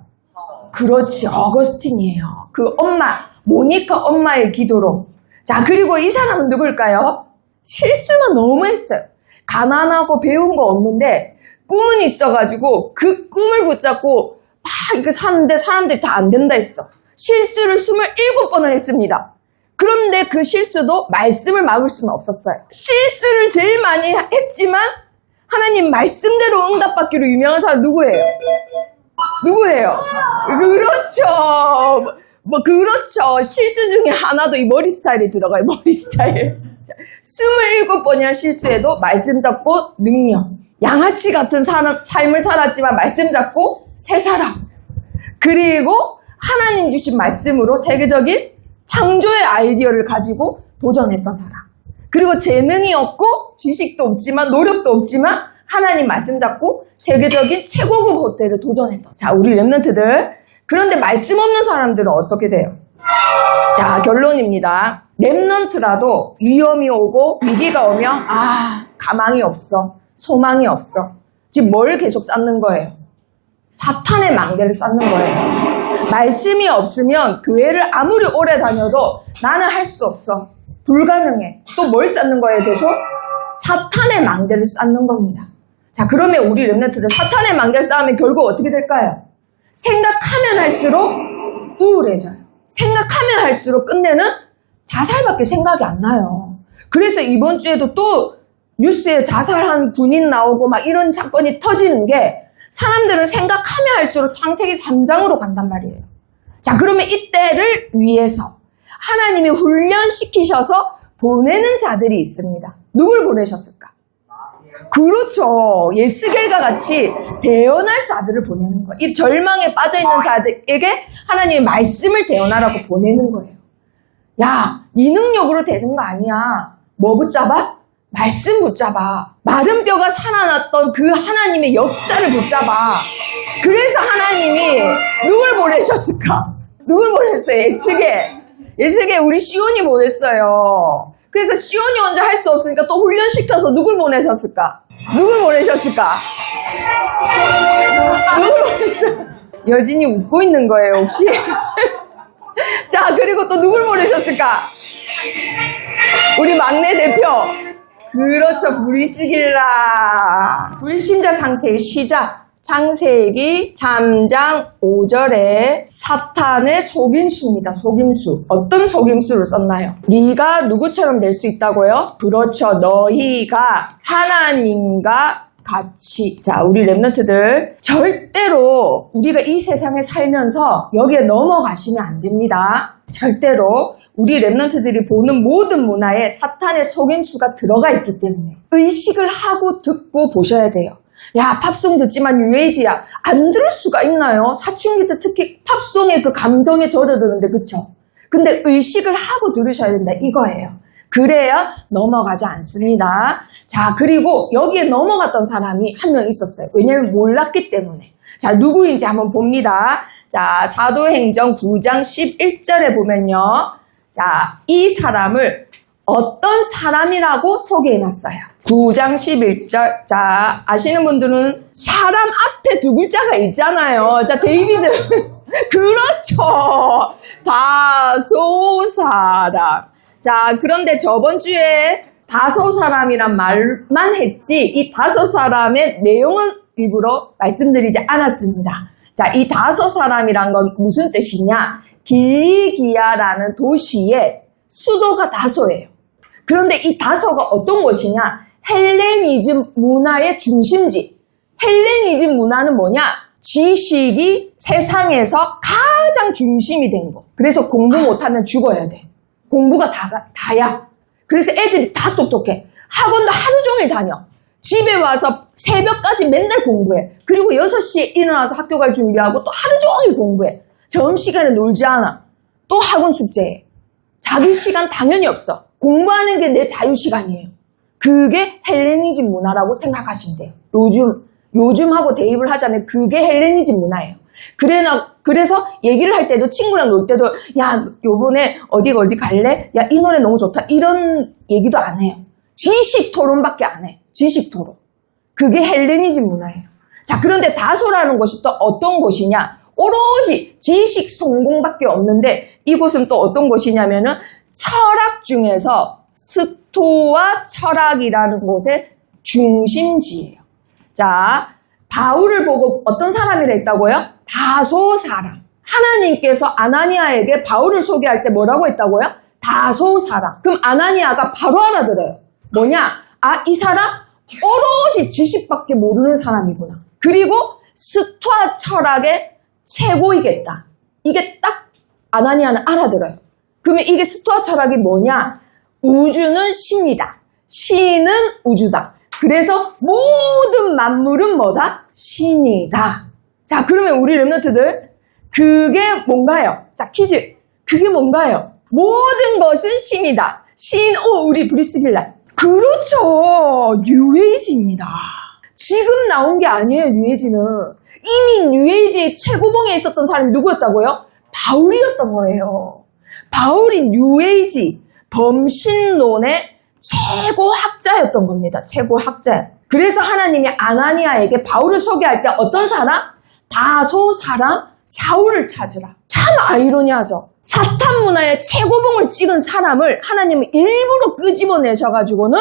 그렇지, 어거스틴이에요. 그 엄마, 모니카 엄마의 기도로. 자, 그리고 이 사람은 누굴까요? 실수만 너무 했어요. 가난하고 배운 거 없는데 꿈은 있어가지고 그 꿈을 붙잡고 막 이렇게 사는데 사람들이 다 안 된다 했어. 실수를 27번을 했습니다. 그런데 그 실수도 말씀을 막을 수는 없었어요. 실수를 제일 많이 했지만 하나님 말씀대로 응답받기로 유명한 사람 누구예요? 누구예요? 그렇죠. 그렇죠. 실수 중에 하나도 이 머리 스타일이 들어가요. 머리 스타일. 27번이나 실수해도 말씀 잡고 능력. 양아치 같은 삶을 살았지만 말씀 잡고 새 사람. 그리고 하나님 주신 말씀으로 세계적인 창조의 아이디어를 가지고 도전했던 사람. 그리고 재능이 없고 지식도 없지만 노력도 없지만 하나님 말씀 잡고 세계적인 최고급 호텔에 도전했던. 자, 우리 랩런트들. 그런데 말씀 없는 사람들은 어떻게 돼요? 자, 결론입니다. 랩런트라도 위험이 오고 위기가 오면 가망이 없어. 소망이 없어. 지금 뭘 계속 쌓는 거예요? 사탄의 망대를 쌓는 거예요. 말씀이 없으면 교회를 아무리 오래 다녀도 나는 할 수 없어. 불가능해. 또 뭘 쌓는 거예요, 계속? 사탄의 망대를 쌓는 겁니다. 자, 그러면 우리 랩런트들 사탄의 망대를 쌓으면 결국 어떻게 될까요? 생각하면 할수록 우울해져요. 생각하면 할수록 끝내는 자살밖에 생각이 안 나요. 그래서 이번 주에도 또 뉴스에 자살한 군인 나오고 막 이런 사건이 터지는 게 사람들은 생각하면 할수록 창세기 3장으로 간단 말이에요. 자, 그러면 이때를 위해서 하나님이 훈련시키셔서 보내는 자들이 있습니다. 누굴 보내셨을까? 그렇죠. 예스겔과 같이 대언할 자들을 보내는 거예요. 이 절망에 빠져있는 자들에게 하나님의 말씀을 대언하라고 보내는 거예요. 야, 네 능력으로 되는 거 아니야. 뭐 붙잡아? 말씀 붙잡아. 마른 뼈가 살아났던 그 하나님의 역사를 붙잡아. 그래서 하나님이 누굴 보내셨을까? 누굴 보냈어요? 예스겔 우리 시온이 보냈어요. 그래서 시온이 혼자 할 수 없으니까 또 훈련시켜서 누굴 보내셨을까? 누굴 보내셨을까? 누굴 보냈어요? 여진이 웃고 있는 거예요, 혹시? 자, 그리고 또 누굴 보내셨을까? 우리 막내 대표. 그렇죠, 브리스길라. 불신자 상태의 시작. 창세기 3장 5절에 사탄의 속임수입니다. 속임수. 어떤 속임수를 썼나요? 네가 누구처럼 될 수 있다고요? 그렇죠. 너희가 하나님과 같이. 자, 우리 랩런트들 절대로 우리가 이 세상에 살면서 여기에 넘어가시면 안 됩니다. 절대로 우리 랩런트들이 보는 모든 문화에 사탄의 속임수가 들어가 있기 때문에 의식을 하고 듣고 보셔야 돼요. 야, 팝송 듣지만 뉴에이지야. 안 들을 수가 있나요? 사춘기 때 특히 팝송의 그 감성에 젖어드는데, 그쵸? 근데 의식을 하고 들으셔야 된다, 이거예요. 그래야 넘어가지 않습니다. 자, 그리고 여기에 넘어갔던 사람이 한 명 있었어요. 왜냐면 몰랐기 때문에. 자, 누구인지 한번 봅니다. 자, 사도행전 9장 11절에 보면요. 자, 이 사람을 어떤 사람이라고 소개해놨어요. 9장 11절. 자, 아시는 분들은 사람 앞에 두 글자가 있잖아요. 자, 데이비드. 그렇죠. 다소 사람. 자, 그런데 저번 주에 다소 사람이란 말만 했지 이 다소 사람의 내용은 일부러 말씀드리지 않았습니다. 자, 이 다소 사람이란 건 무슨 뜻이냐? 길리기아라는 도시의 수도가 다소예요. 그런데 이 다소가 어떤 곳이냐? 헬레니즘 문화의 중심지. 헬레니즘 문화는 뭐냐? 지식이 세상에서 가장 중심이 된 거. 그래서 공부 못하면 죽어야 돼. 공부가 다야. 그래서 애들이 다 똑똑해. 학원도 하루 종일 다녀. 집에 와서 새벽까지 맨날 공부해. 그리고 6시에 일어나서 학교 갈 준비하고 또 하루 종일 공부해. 점심시간에 놀지 않아. 또 학원 숙제해. 자기 시간 당연히 없어. 공부하는 게 내 자유시간이에요. 그게 헬레니즘 문화라고 생각하시면 돼요. 요즘하고 대입을 하자면 그게 헬레니즘 문화예요. 그래서 얘기를 할 때도 친구랑 놀 때도 야, 요번에 어디 갈래? 야, 이 노래 너무 좋다. 이런 얘기도 안 해요. 지식 토론밖에 안 해. 지식 토론. 그게 헬레니즘 문화예요. 자, 그런데 다소라는 곳이 또 어떤 곳이냐? 오로지 지식 성공밖에 없는데 이곳은 또 어떤 곳이냐면은 철학 중에서 스토아 철학이라는 곳의 중심지예요. 자, 바울을 보고 어떤 사람이라 했다고요? 다소 사람. 하나님께서 아나니아에게 바울을 소개할 때 뭐라고 했다고요? 다소 사람. 그럼 아나니아가 바로 알아들어요. 뭐냐? 아, 이 사람 오로지 지식밖에 모르는 사람이구나. 그리고 스토아 철학의 최고이겠다. 이게 딱 아나니아는 알아들어요. 그러면 이게 스토아 철학이 뭐냐? 우주는 신이다. 신은 우주다. 그래서 모든 만물은 뭐다? 신이다. 자, 그러면 우리 랩런트들 그게 뭔가요? 자, 퀴즈. 그게 뭔가요? 모든 것은 신이다. 우리 브리스빌라. 그렇죠. 뉴에이지입니다. 지금 나온 게 아니에요, 뉴에이지는. 이미 뉴에이지의 최고봉에 있었던 사람이 누구였다고요? 바울이었던 거예요. 바울이 뉴에이지 범신론의 최고 학자였던 겁니다. 최고 학자. 그래서 하나님이 아나니아에게 바울을 소개할 때 어떤 사람? 다소 사람 사울을 찾으라. 참 아이러니하죠. 사탄 문화의 최고봉을 찍은 사람을 하나님은 일부러 끄집어내셔가지고는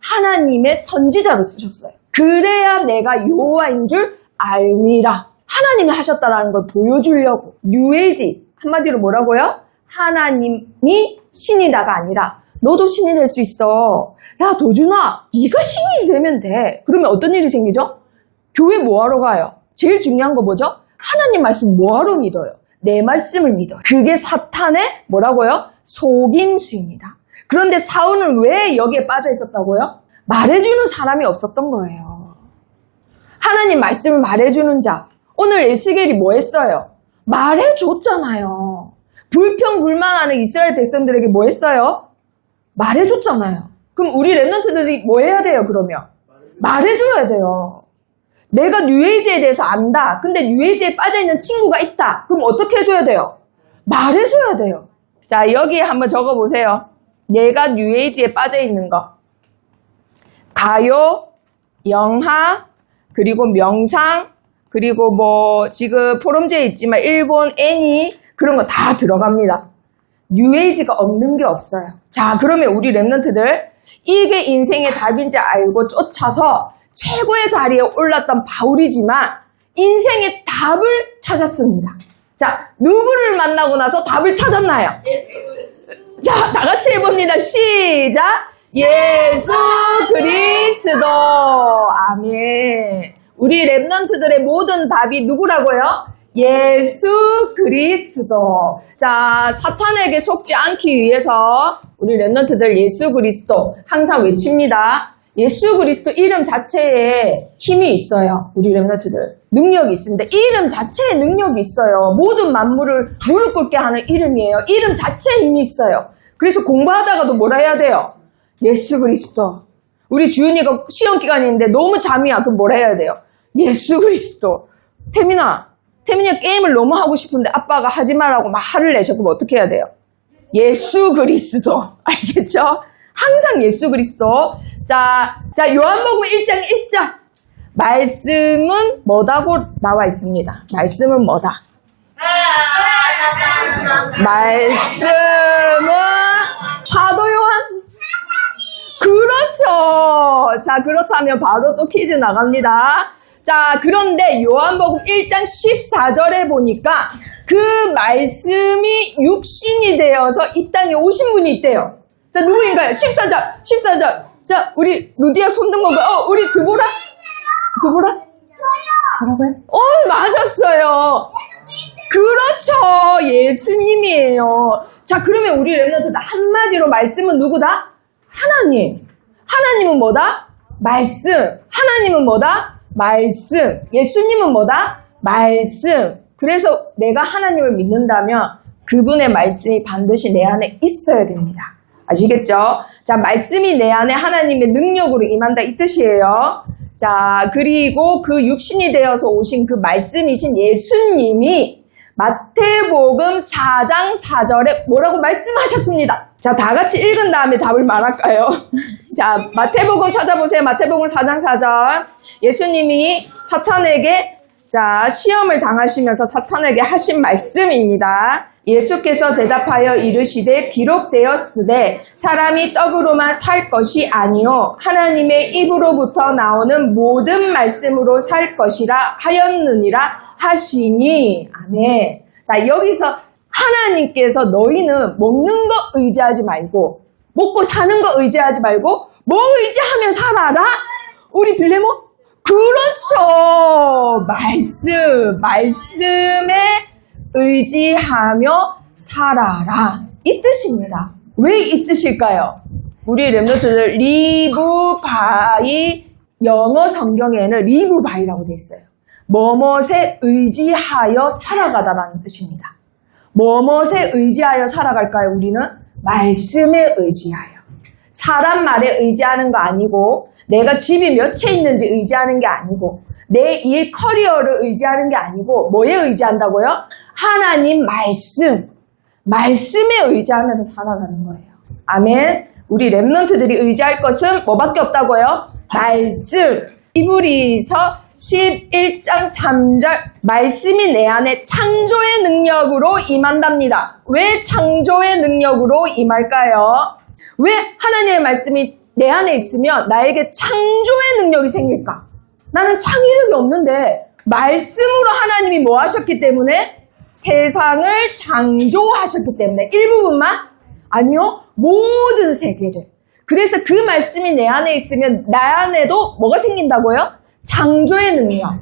하나님의 선지자로 쓰셨어요. 그래야 내가 여호와인 줄 알미라. 하나님이 하셨다라는 걸 보여주려고. 뉴에이지 한마디로 뭐라고요? 하나님이 신이다가 아니라 너도 신이 될 수 있어. 야 도준아, 네가 신이 되면 돼. 그러면 어떤 일이 생기죠? 교회 뭐하러 가요? 제일 중요한 거 뭐죠? 하나님 말씀 뭐하러 믿어요? 내 말씀을 믿어요. 그게 사탄의 뭐라고요? 속임수입니다. 그런데 사울은 왜 여기에 빠져 있었다고요? 말해주는 사람이 없었던 거예요. 하나님 말씀을 말해주는 자. 오늘 에스겔이 뭐 했어요? 말해줬잖아요. 불평불만하는 이스라엘 백성들에게 뭐 했어요? 말해줬잖아요. 그럼 우리 랩런트들이 뭐 해야 돼요, 그러면? 말해줘야 돼요. 내가 뉴에이지에 대해서 안다. 근데 뉴에이지에 빠져있는 친구가 있다. 그럼 어떻게 해줘야 돼요? 말해줘야 돼요. 자, 여기에 한번 적어보세요. 얘가 뉴에이지에 빠져있는 거. 가요, 영화, 그리고 명상, 그리고 뭐 지금 포럼지에 있지만 일본 애니 그런 거 다 들어갑니다. 뉴에이지가 없는 게 없어요. 자, 그러면 우리 랩런트들 이게 인생의 답인지 알고 쫓아서 최고의 자리에 올랐던 바울이지만 인생의 답을 찾았습니다. 자, 누구를 만나고 나서 답을 찾았나요? 자, 다 같이 해봅니다. 시작! 예수 그리스도. 아멘. 우리 랩런트들의 모든 답이 누구라고요? 예수 그리스도. 자, 사탄에게 속지 않기 위해서 우리 랩런트들 예수 그리스도 항상 외칩니다. 예수 그리스도 이름 자체에 힘이 있어요. 우리 랩런트들 능력이 있습니다. 이름 자체에 능력이 있어요. 모든 만물을 무릎 꿇게 하는 이름이에요. 이름 자체에 힘이 있어요. 그래서 공부하다가도 뭐라 해야 돼요? 예수 그리스도. 우리 주윤이가 시험 기간인데 너무 잠이 와. 그럼 뭐라 해야 돼요? 예수 그리스도. 태민아 게임을 너무 하고 싶은데 아빠가 하지 말라고 막 화를 내셔. 그럼 어떻게 해야 돼요? 예수 그리스도. 알겠죠? 항상 예수 그리스도. 자, 요한복음 1장 1절. 말씀은 뭐다고 나와 있습니다. 말씀은 뭐다? 말씀은 사도 요한. 그렇죠. 자, 그렇다면 바로 또 퀴즈 나갑니다. 자, 그런데 요한복음 1장 14절에 보니까 그 말씀이 육신이 되어서 이 땅에 오신 분이 있대요. 자, 누구인가요? 14절. 자, 우리 루디아 손든 건가요? 우리 드보라? 뭐라고요? 맞았어요. 그렇죠. 예수님이에요. 자, 그러면 우리 랩런트들 한마디로 말씀은 누구다? 하나님. 하나님은 뭐다? 말씀. 하나님은 뭐다? 말씀. 예수님은 뭐다? 말씀. 그래서 내가 하나님을 믿는다면 그분의 말씀이 반드시 내 안에 있어야 됩니다. 아시겠죠? 자, 말씀이 내 안에 하나님의 능력으로 임한다 이 뜻이에요. 자, 그리고 그 육신이 되어서 오신 그 말씀이신 예수님이 마태복음 4장 4절에 뭐라고 말씀하셨습니다. 자, 다 같이 읽은 다음에 답을 말할까요? 자, 마태복음 찾아보세요. 마태복음 4장 4절. 예수님이 사탄에게 시험을 당하시면서 사탄에게 하신 말씀입니다. 예수께서 대답하여 이르시되 기록되었으되 사람이 떡으로만 살 것이 아니요 하나님의 입으로부터 나오는 모든 말씀으로 살 것이라 하였느니라 하시니. 아멘. 자, 여기서 하나님께서 너희는 먹는 거 의지하지 말고 먹고 사는 거 의지하지 말고 뭐 의지하면 살아라? 우리 빌레모? 그렇죠. 말씀에 의지하며 살아라. 이 뜻입니다. 왜 이 뜻일까요? 우리 랩런트들 리브바이 영어 성경에는 리브바이라고 돼 있어요. 뭐뭇에 의지하여 살아가다라는 뜻입니다. 뭐뭇에 의지하여 살아갈까요? 우리는 말씀에 의지하여. 사람 말에 의지하는 거 아니고 내가 집이 몇 채 있는지 의지하는 게 아니고 내 일 커리어를 의지하는 게 아니고 뭐에 의지한다고요? 하나님 말씀에 의지하면서 살아가는 거예요. 아멘. 우리 랩런트들이 의지할 것은 뭐밖에 없다고요? 말씀. 히브리서 11장 3절 말씀이 내 안에 창조의 능력으로 임한답니다. 왜 창조의 능력으로 임할까요? 왜 하나님의 말씀이 내 안에 있으면 나에게 창조의 능력이 생길까? 나는 창의력이 없는데 말씀으로 하나님이 뭐 하셨기 때문에? 세상을 창조하셨기 때문에. 일부분만? 아니요. 모든 세계를. 그래서 그 말씀이 내 안에 있으면 나 안에도 뭐가 생긴다고요? 창조의 능력.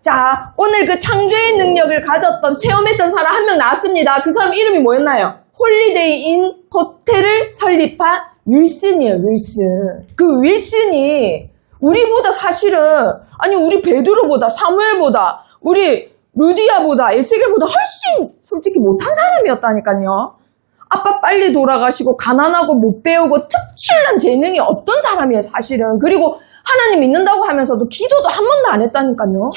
자, 오늘 그 창조의 능력을 가졌던 체험했던 사람 한 명 나왔습니다. 그 사람 이름이 뭐였나요? 홀리데이 인 호텔을 설립한 윌슨이에요. 윌슨. 그 윌슨이 우리보다 사실은 아니 우리 베드로보다 사무엘보다 우리 루디아보다 에스겔보다 훨씬 솔직히 못한 사람이었다니까요. 아빠 빨리 돌아가시고 가난하고 못 배우고 특출난 재능이 어떤 사람이에요 사실은. 그리고 하나님 믿는다고 하면서도 기도도 한 번도 안 했다니까요.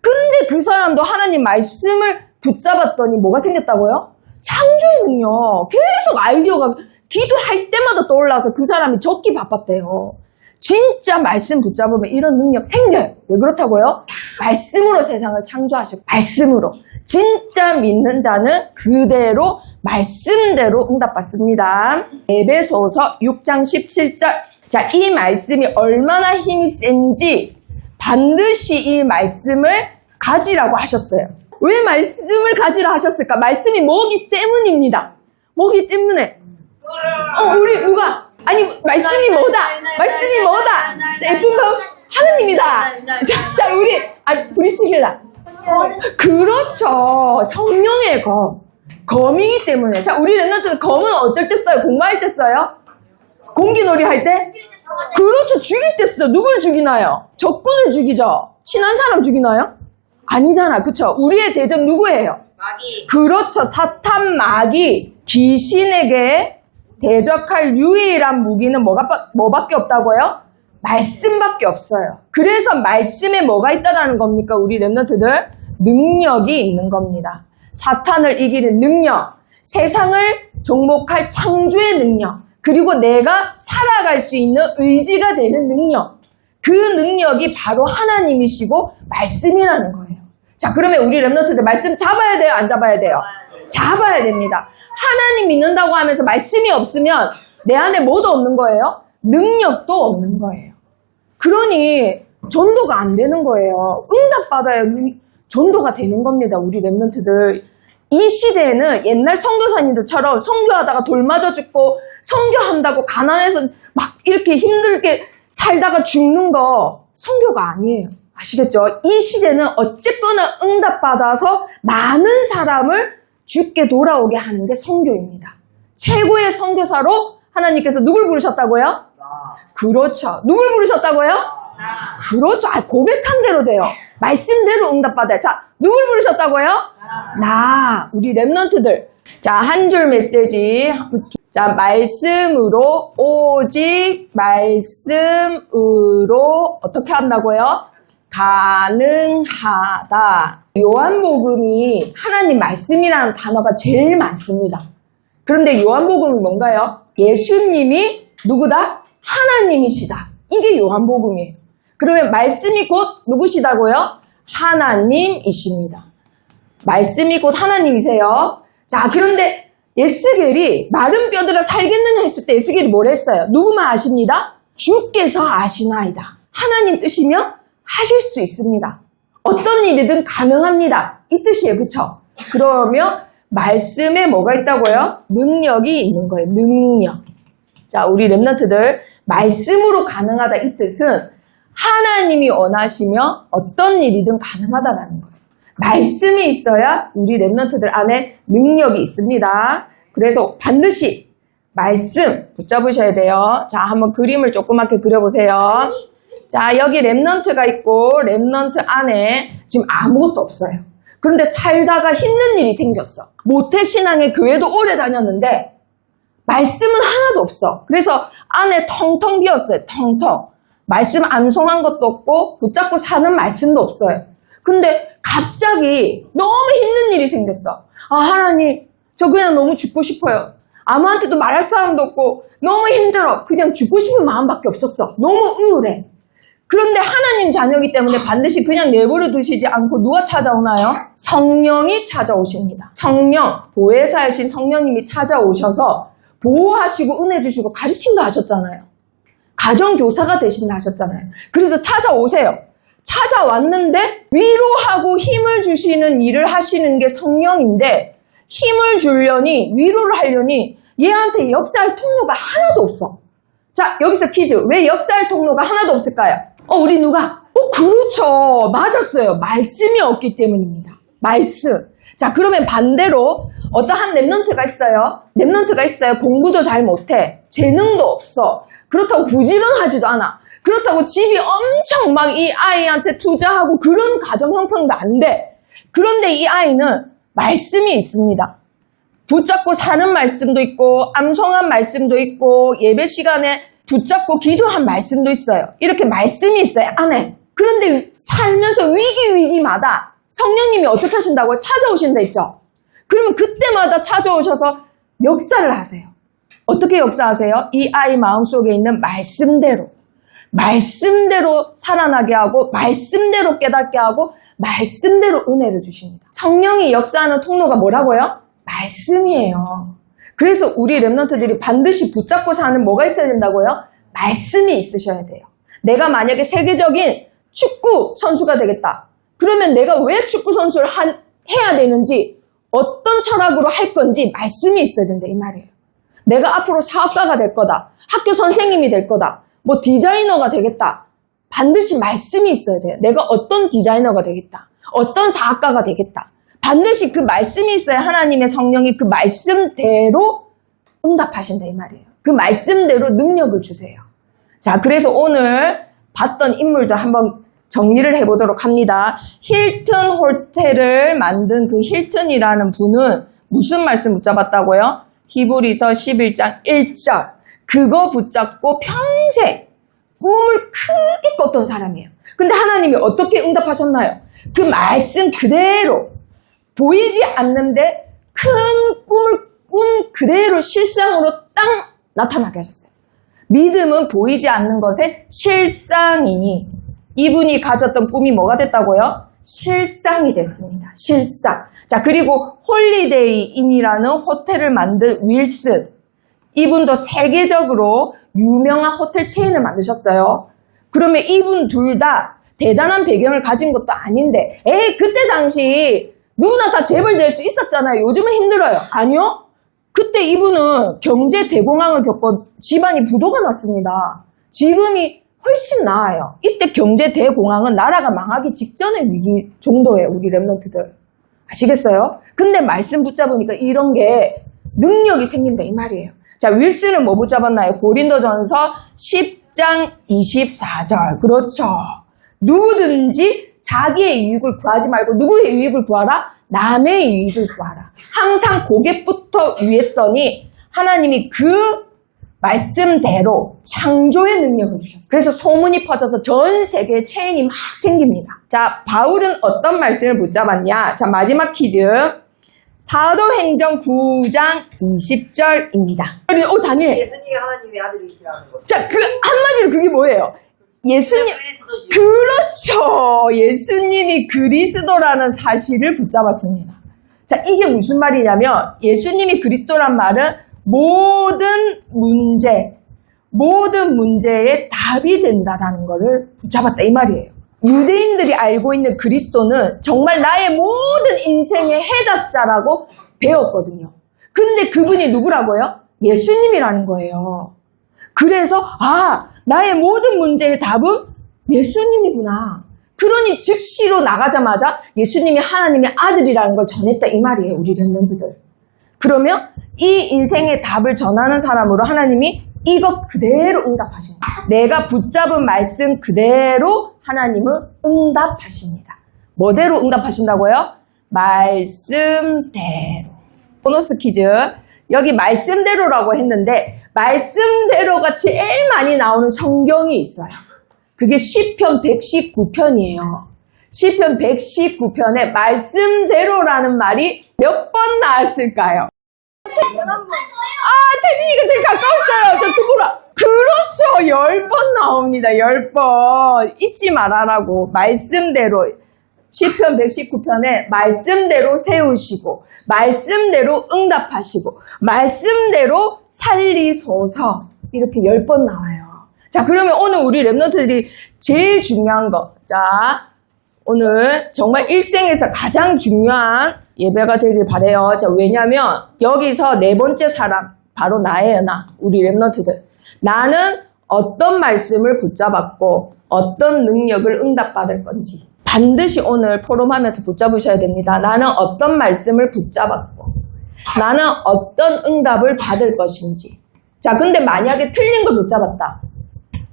근데 그 사람도 하나님 말씀을 붙잡았더니 뭐가 생겼다고요? 창조의 능력. 계속 아이디어가 기도할 때마다 떠올라서 그 사람이 적기 바빴대요. 진짜 말씀 붙잡으면 이런 능력 생겨요. 왜 그렇다고요? 말씀으로 세상을 창조하시고 말씀으로. 진짜 믿는 자는 그대로 말씀대로 응답받습니다. 에베소서 6장 17절. 자, 이 말씀이 얼마나 힘이 센지 반드시 이 말씀을 가지라고 하셨어요. 왜 말씀을 가지라 하셨을까? 말씀이 뭐기 때문입니다. 뭐기 때문에. 우리 누가? 아니, 말씀이 뭐다? 말씀이 뭐다? 자, 예쁜 거 하나님이다. 자, 우리, 브리스길라. 그렇죠. 성령의 검. 검이기 때문에. 자, 우리 랩런트는 검은 어쩔 때 써요? 공부할 때 써요? 공기놀이 할 때? 그렇죠. 죽일 때 써요. 누굴 죽이나요? 적군을 죽이죠. 친한 사람 죽이나요? 아니잖아. 그쵸? 우리의 대적 누구예요? 마귀. 그렇죠. 사탄 마귀 귀신에게 대적할 유일한 무기는 뭐밖에 없다고요? 말씀밖에 없어요. 그래서 말씀에 뭐가 있다라는 겁니까? 우리 랩런트들 능력이 있는 겁니다. 사탄을 이기는 능력, 세상을 정복할 창조의 능력, 그리고 내가 살아갈 수 있는 의지가 되는 능력. 그 능력이 바로 하나님이시고 말씀이라는 거예요. 자, 그러면 우리 랩런트들 말씀 잡아야 돼요? 안 잡아야 돼요? 잡아야 됩니다. 하나님 믿는다고 하면서 말씀이 없으면 내 안에 뭐도 없는 거예요? 능력도 없는 거예요. 그러니 전도가 안 되는 거예요. 응답받아야 전도가 되는 겁니다. 우리 랩런트들. 이 시대에는 옛날 선교사님들처럼 선교하다가 돌 맞아 죽고 선교한다고 가난해서 막 이렇게 힘들게 살다가 죽는 거 선교가 아니에요. 아시겠죠? 이 시대는 어쨌거나 응답받아서 많은 사람을 죽게 돌아오게 하는 게 선교입니다. 최고의 선교사로 하나님께서 누굴 부르셨다고요? 그렇죠. 누굴 부르셨다고요? 그렇죠. 고백한 대로 돼요. 말씀대로 응답받아요. 자, 누굴 부르셨다고요? 우리 랩런트들. 자, 한 줄 메시지. 자, 말씀으로, 오직 말씀으로 어떻게 한다고요? 가능하다. 요한복음이 하나님 말씀이라는 단어가 제일 많습니다. 그런데 요한복음은 뭔가요? 예수님이 누구다? 하나님이시다. 이게 요한복음이에요. 그러면 말씀이 곧 누구시다고요? 하나님이십니다. 말씀이 곧 하나님이세요. 자, 그런데 에스겔이 마른 뼈들아 살겠느냐 했을 때 에스겔이 뭘 했어요? 누구만 아십니다? 주께서 아시나이다. 하나님 뜻이면 하실 수 있습니다. 어떤 일이든 가능합니다. 이 뜻이에요. 그쵸? 그러면 말씀에 뭐가 있다고요? 능력이 있는 거예요. 능력. 자, 우리 랩런트들 말씀으로 가능하다 이 뜻은 하나님이 원하시면 어떤 일이든 가능하다는 거예요. 말씀이 있어야 우리 랩런트들 안에 능력이 있습니다. 그래서 반드시 말씀 붙잡으셔야 돼요. 자, 한번 그림을 조그맣게 그려보세요. 자, 여기 랩런트가 있고 랩런트 안에 지금 아무것도 없어요. 그런데 살다가 힘든 일이 생겼어. 모태신앙의 교회도 오래 다녔는데 말씀은 하나도 없어. 그래서 안에 텅텅 비었어요. 텅텅. 말씀 암송한 것도 없고 붙잡고 사는 말씀도 없어요. 근데 갑자기 너무 힘든 일이 생겼어. 아, 하나님, 저 그냥 너무 죽고 싶어요. 아무한테도 말할 사람도 없고 너무 힘들어. 그냥 죽고 싶은 마음밖에 없었어. 너무 우울해. 그런데 하나님 자녀이기 때문에 반드시 그냥 내버려 두시지 않고 누가 찾아오나요? 성령이 찾아오십니다. 성령, 보혜사이신 성령님이 찾아오셔서 보호하시고 은혜 주시고 가르친다 하셨잖아요. 가정교사가 되신다 하셨잖아요. 그래서 찾아오세요. 찾아왔는데 위로하고 힘을 주시는 일을 하시는 게 성령인데 힘을 주려니 위로를 하려니 얘한테 역사할 통로가 하나도 없어. 자, 여기서 퀴즈. 왜 역사할 통로가 하나도 없을까요? 우리 누가? 그렇죠. 맞았어요. 말씀이 없기 때문입니다. 말씀. 자, 그러면 반대로 어떠한 랩런트가 있어요. 랩런트가 있어요. 공부도 잘 못해. 재능도 없어. 그렇다고 부지런하지도 않아. 그렇다고 집이 엄청 막 이 아이한테 투자하고 그런 가정 형편도 안 돼. 그런데 이 아이는 말씀이 있습니다. 붙잡고 사는 말씀도 있고 암송한 말씀도 있고 예배 시간에 붙잡고 기도한 말씀도 있어요. 이렇게 말씀이 있어요, 안에. 그런데 살면서 위기마다 성령님이 어떻게 하신다고요? 찾아오신다 했죠? 그러면 그때마다 찾아오셔서 역사를 하세요. 어떻게 역사하세요? 이 아이 마음속에 있는 말씀대로 살아나게 하고 말씀대로 깨닫게 하고 말씀대로 은혜를 주십니다. 성령이 역사하는 통로가 뭐라고요? 말씀이에요. 그래서 우리 랩런트들이 반드시 붙잡고 사는 뭐가 있어야 된다고요? 말씀이 있으셔야 돼요. 내가 만약에 세계적인 축구 선수가 되겠다. 그러면 내가 왜 축구 선수를 해야 되는지 어떤 철학으로 할 건지 말씀이 있어야 된다 이 말이에요. 내가 앞으로 사업가가 될 거다. 학교 선생님이 될 거다. 뭐 디자이너가 되겠다. 반드시 말씀이 있어야 돼요. 내가 어떤 디자이너가 되겠다. 어떤 사학가가 되겠다. 반드시 그 말씀이 있어야 하나님의 성령이 그 말씀대로 응답하신다 이 말이에요. 그 말씀대로 능력을 주세요. 자, 그래서 오늘 봤던 인물들 한번 정리를 해보도록 합니다. 힐튼 호텔을 만든 그 힐튼이라는 분은 무슨 말씀 붙잡았다고요? 히브리서 11장 1절. 그거 붙잡고 평생 꿈을 크게 꿨던 사람이에요. 근데 하나님이 어떻게 응답하셨나요? 그 말씀 그대로 보이지 않는데 큰 꿈을 꾼 그대로 실상으로 딱 나타나게 하셨어요. 믿음은 보이지 않는 것의 실상이니 이분이 가졌던 꿈이 뭐가 됐다고요? 실상이 됐습니다. 실상. 자, 그리고 홀리데이 인이라는 호텔을 만든 윌슨. 이분도 세계적으로 유명한 호텔 체인을 만드셨어요. 그러면 이분 둘 다 대단한 배경을 가진 것도 아닌데 그때 당시 누구나 다 재벌 될 수 있었잖아요. 요즘은 힘들어요. 아니요. 그때 이분은 경제 대공황을 겪고 집안이 부도가 났습니다. 지금이 훨씬 나아요. 이때 경제 대공황은 나라가 망하기 직전의 위기 정도예요. 우리 랩런트들. 아시겠어요? 근데 말씀 붙잡으니까 이런 게 능력이 생긴다 이 말이에요. 자, 윌슨은 뭐 붙잡았나요? 고린도전서 10장 24절. 그렇죠. 누구든지 자기의 유익을 구하지 말고 누구의 유익을 구하라? 남의 유익을 구하라. 항상 고개부터 위했더니 하나님이 그 말씀대로 창조의 능력을 주셨어요. 그래서 소문이 퍼져서 전 세계에 체인이 막 생깁니다. 자, 바울은 어떤 말씀을 붙잡았냐? 자, 마지막 퀴즈. 사도행전 9장 20절입니다. 다니엘. 예수님이 하나님의 아들이시라는 거죠. 자, 한마디로 그게 뭐예요? 예수님, 그렇죠. 예수님이 그리스도라는 사실을 붙잡았습니다. 자, 이게 무슨 말이냐면 예수님이 그리스도란 말은 모든 문제의 답이 된다라는 것을 붙잡았다 이 말이에요. 유대인들이 알고 있는 그리스도는 정말 나의 모든 인생의 해답자라고 배웠거든요. 근데 그분이 누구라고요? 예수님이라는 거예요. 그래서 나의 모든 문제의 답은 예수님이구나. 그러니 즉시로 나가자마자 예수님이 하나님의 아들이라는 걸 전했다 이 말이에요. 우리 랩런트들. 그러면 이 인생의 답을 전하는 사람으로 하나님이 이것 그대로 응답하십니다. 내가 붙잡은 말씀 그대로 하나님은 응답하십니다. 뭐대로 응답하신다고요? 말씀대로. 보너스 퀴즈. 여기 말씀대로라고 했는데 말씀대로가 제일 많이 나오는 성경이 있어요. 그게 시편 119편이에요. 시편 119편에 말씀대로라는 말이 몇 번 나왔을까요? 태진이가 제일 가까웠어요. 저 두 분. 그렇죠. 10번 나옵니다. 10번. 잊지 말아라고. 말씀대로. 시편 119편에 말씀대로 세우시고, 말씀대로 응답하시고, 말씀대로 살리소서. 이렇게 10번 나와요. 자, 그러면 오늘 우리 랩런트들이 제일 중요한 거. 자, 오늘 정말 일생에서 가장 중요한 예배가 되길 바래요. 자, 왜냐면 여기서 네 번째 사람 바로 나예요. 우리 랩런트들. 나는 어떤 말씀을 붙잡았고 어떤 능력을 응답받을 건지 반드시 오늘 포럼하면서 붙잡으셔야 됩니다. 나는 어떤 말씀을 붙잡았고 나는 어떤 응답을 받을 것인지. 자, 근데 만약에 틀린 걸 붙잡았다.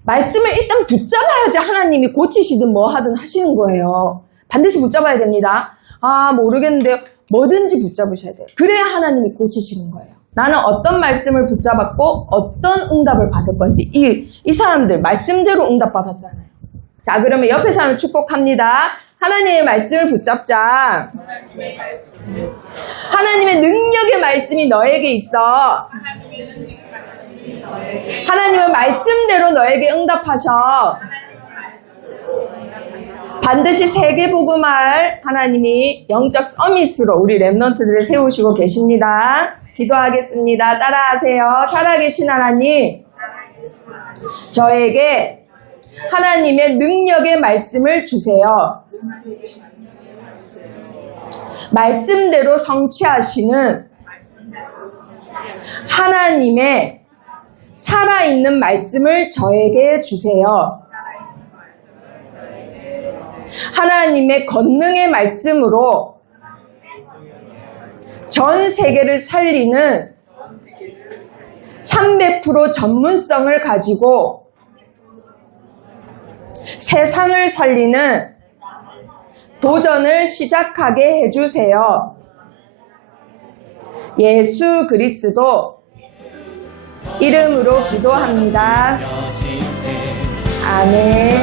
말씀을 일단 붙잡아야지 하나님이 고치시든 뭐 하든 하시는 거예요. 반드시 붙잡아야 됩니다. 모르겠는데요. 뭐든지 붙잡으셔야 돼요. 그래야 하나님이 고치시는 거예요. 나는 어떤 말씀을 붙잡았고 어떤 응답을 받을 건지. 이 사람들 말씀대로 응답받았잖아요. 자, 그러면 옆에 사람을 축복합니다. 하나님의 말씀을 붙잡자. 하나님의 능력의 말씀이 너에게 있어. 하나님은 말씀대로 너에게 응답하셔. 반드시 세계복음할 하나님이 영적 서밋으로 우리 랩런트들을 세우시고 계십니다. 기도하겠습니다. 따라하세요. 살아계신 하나님, 저에게 하나님의 능력의 말씀을 주세요. 말씀대로 성취하시는 하나님의 살아있는 말씀을 저에게 주세요. 하나님의 권능의 말씀으로 전 세계를 살리는 300% 전문성을 가지고 세상을 살리는 도전을 시작하게 해주세요. 예수 그리스도 이름으로 기도합니다. 아멘.